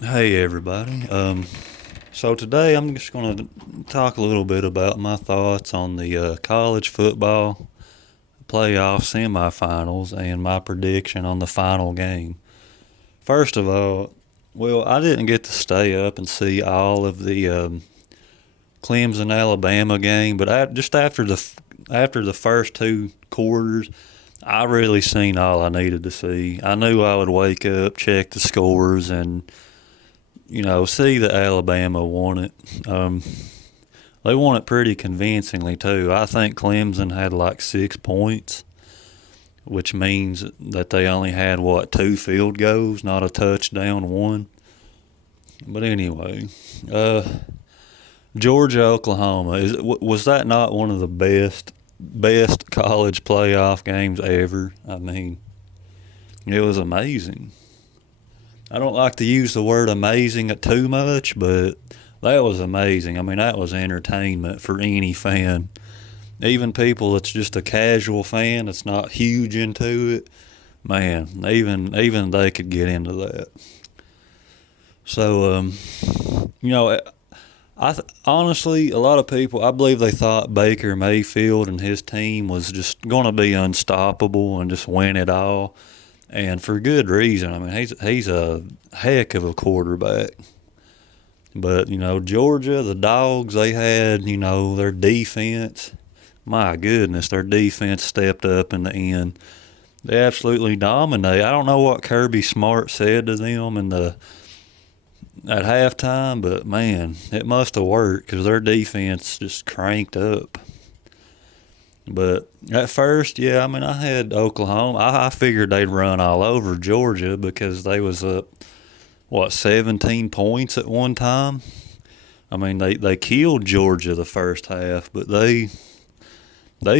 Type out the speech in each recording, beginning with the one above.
Hey everybody. So today I'm just going to talk a little bit about my thoughts on the college football playoff semifinals and my prediction on the final game. First of all, well, I didn't get to stay up and see all of the Clemson Alabama game, but just after the first two quarters, I really seen all I needed to see. I knew I would wake up, check the scores, and see that Alabama won it. They won it pretty convincingly too. I think Clemson had like 6 points, which means that they only had two field goals, not a touchdown, one. But anyway, uh, Georgia Oklahoma was that not one of the best college playoff games ever? I mean, it was amazing. I don't like to use the word amazing too much, but that was amazing. I mean, that was entertainment for any fan. Even people that's just a casual fan that's not huge into it, man, even they could get into that. So, you know, honestly, a lot of people, I believe they thought Baker Mayfield and his team was just going to be unstoppable and just win it all, and for good reason. I mean, he's a heck of a quarterback. But Georgia, the Dogs, they had their defense. My goodness, their defense stepped up in the end. They absolutely dominated. I don't know what Kirby Smart said to them at halftime, but man, it must have worked because their defense just cranked up. But at first, yeah, I mean, I had Oklahoma. I figured they'd run all over Georgia because they was up 17 points at one time. I mean, they killed Georgia the first half, but they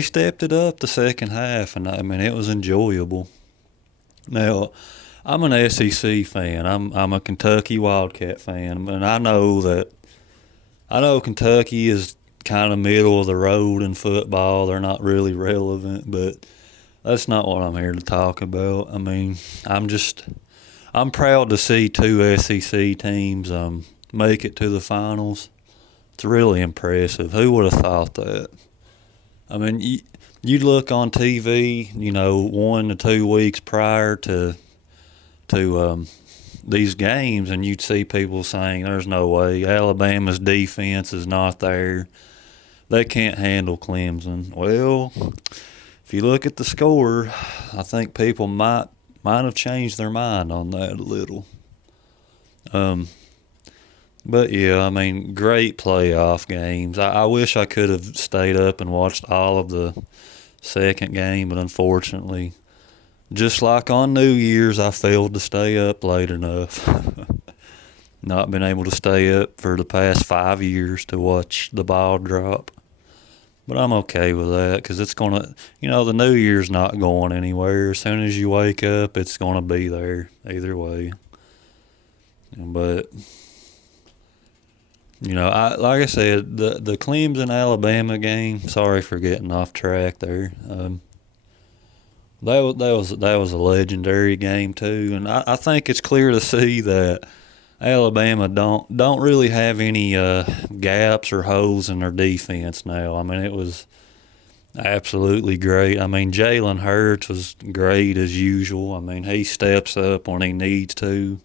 stepped it up the second half, and I mean it was enjoyable. Now, I'm an SEC fan. I'm a Kentucky Wildcat fan, and I know Kentucky is kind of middle of the road in football. They're not really relevant, but that's not what I'm here to talk about. I mean, I'm proud to see two SEC teams make it to the finals. It's really impressive. Who would have thought that? I mean, you look on TV, 1 to 2 weeks prior to these games, and you'd see people saying, "There's no way Alabama's defense is not there. They can't handle Clemson." Well, if you look at the score, I think people might have changed their mind on that a little. Um, but yeah, I mean, great playoff games. I wish I could have stayed up and watched all of the second game, but unfortunately, just like on New Year's, I failed to stay up late enough. Not been able to stay up for the past 5 years to watch the ball drop. But I'm okay with that because it's going to, the New Year's not going anywhere. As soon as you wake up, it's going to be there either way. But, like I said, the Clemson Alabama game, sorry for getting off track there. That was a legendary game too, and I think it's clear to see that Alabama don't really have any gaps or holes in their defense now. I mean, it was absolutely great. I mean, Jalen Hurts was great as usual. I mean, he steps up when he needs to.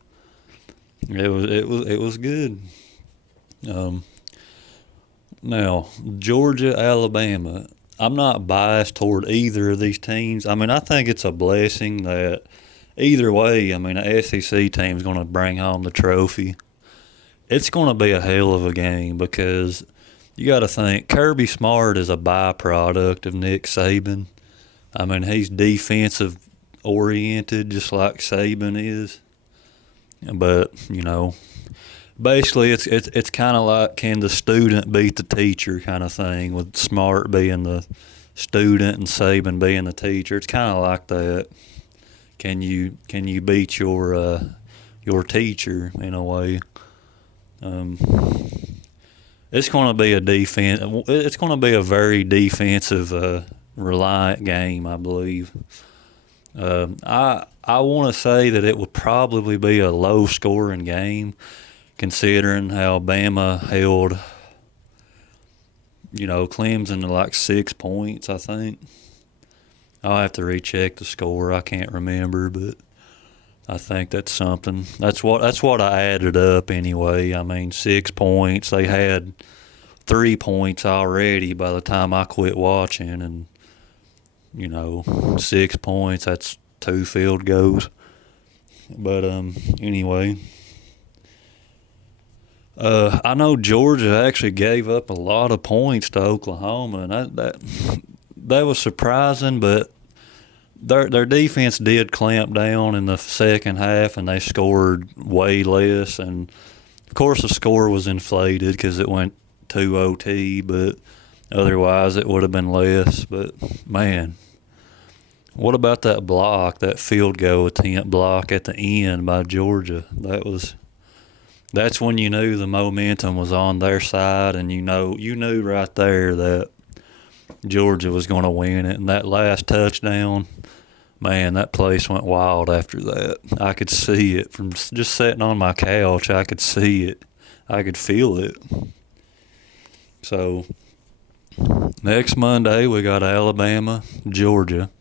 It was good. Um, Now, Georgia, Alabama. I'm not biased toward either of these teams. I mean, I think it's a blessing that either way, I mean, the SEC team is going to bring home the trophy. It's going to be a hell of a game because you got to think Kirby Smart is a byproduct of Nick Saban. I mean, he's defensive oriented just like Saban is. But, basically it's kind of like, can the student beat the teacher kind of thing, with Smart being the student and Saban being the teacher. It's kind of like that. Can you beat your teacher in a way? Um, it's going to be a defense. It's going to be a very defensive reliant game, I believe. I I want to say that it would probably be a low scoring game, considering how Bama held, Clemson to like 6 points, I think. I'll have to recheck the score. I can't remember, but I think that's something. That's what I added up anyway. I mean, 6 points. They had 3 points already by the time I quit watching, and 6 points. That's two field goals. But anyway, I know Georgia actually gave up a lot of points to Oklahoma, and that was surprising. But their defense did clamp down in the second half, and they scored way less. And of course, the score was inflated because it went to OT, but otherwise it would have been less. But man, what about that field goal attempt block at the end by Georgia? That's when you knew the momentum was on their side, and you knew right there that Georgia was going to win it. And that last touchdown, man, that place went wild after that. I could see it from just sitting on my couch. I could see it. I could feel it. So next Monday we got Alabama, Georgia,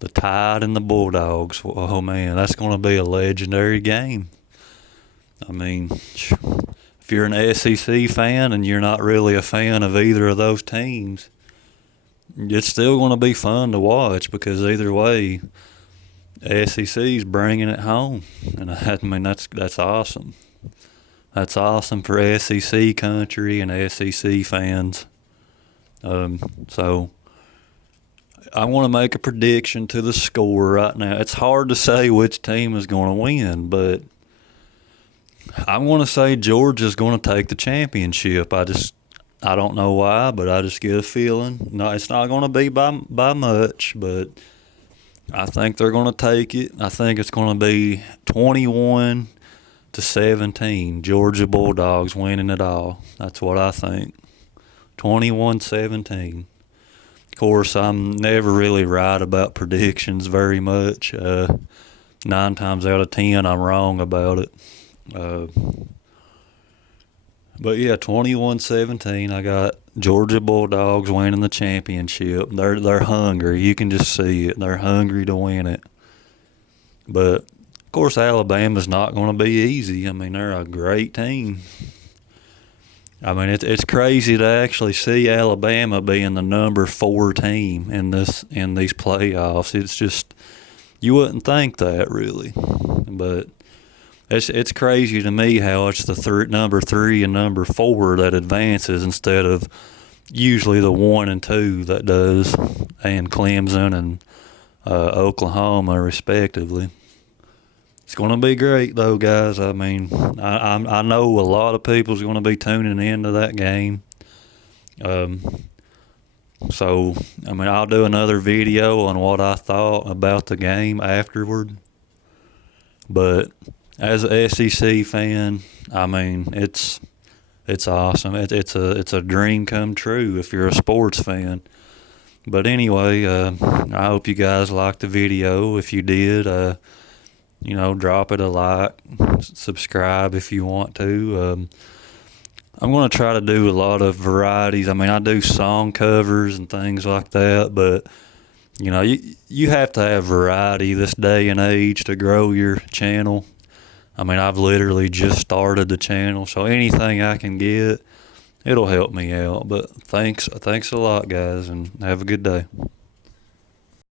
the Tide and the Bulldogs. Oh man, that's going to be a legendary game. I mean, if you're an SEC fan and you're not really a fan of either of those teams, it's still going to be fun to watch, because either way, SEC's bringing it home, and I mean that's awesome. That's awesome for SEC country and SEC fans. So I want to make a prediction to the score right now. It's hard to say which team is going to win, but I'm going to say Georgia's going to take the championship. I don't know why, but I just get a feeling. No, it's not going to be by much, but I think they're going to take it. I think it's going to be 21-17. Georgia Bulldogs winning it all. That's what I think. 21-17. Of course, I'm never really right about predictions very much. 9 times out of 10, I'm wrong about it. But yeah, 21-17. I got Georgia Bulldogs winning the championship. They're hungry. You can just see it. They're hungry to win it. But of course, Alabama's not going to be easy. I mean, they're a great team. I mean, it's crazy to actually see Alabama being the number 4 team in these playoffs. It's just, you wouldn't think that really, but it's crazy to me how it's the number 3 and number 4 that advances instead of usually the 1 and 2 that does, and Clemson and Oklahoma respectively. It's going to be great, though, guys. I mean, I know a lot of people's going to be tuning into that game. So, I mean, I'll do another video on what I thought about the game afterward. But as an SEC fan, I mean, it's awesome. It's a dream come true if you're a sports fan. But anyway, I hope you guys liked the video. If you did, drop it a like, subscribe if you want to. I'm going to try to do a lot of varieties. I mean, I do song covers and things like that, but, you have to have variety this day and age to grow your channel. I mean, I've literally just started the channel, so anything I can get, it'll help me out. But thanks a lot, guys, and have a good day.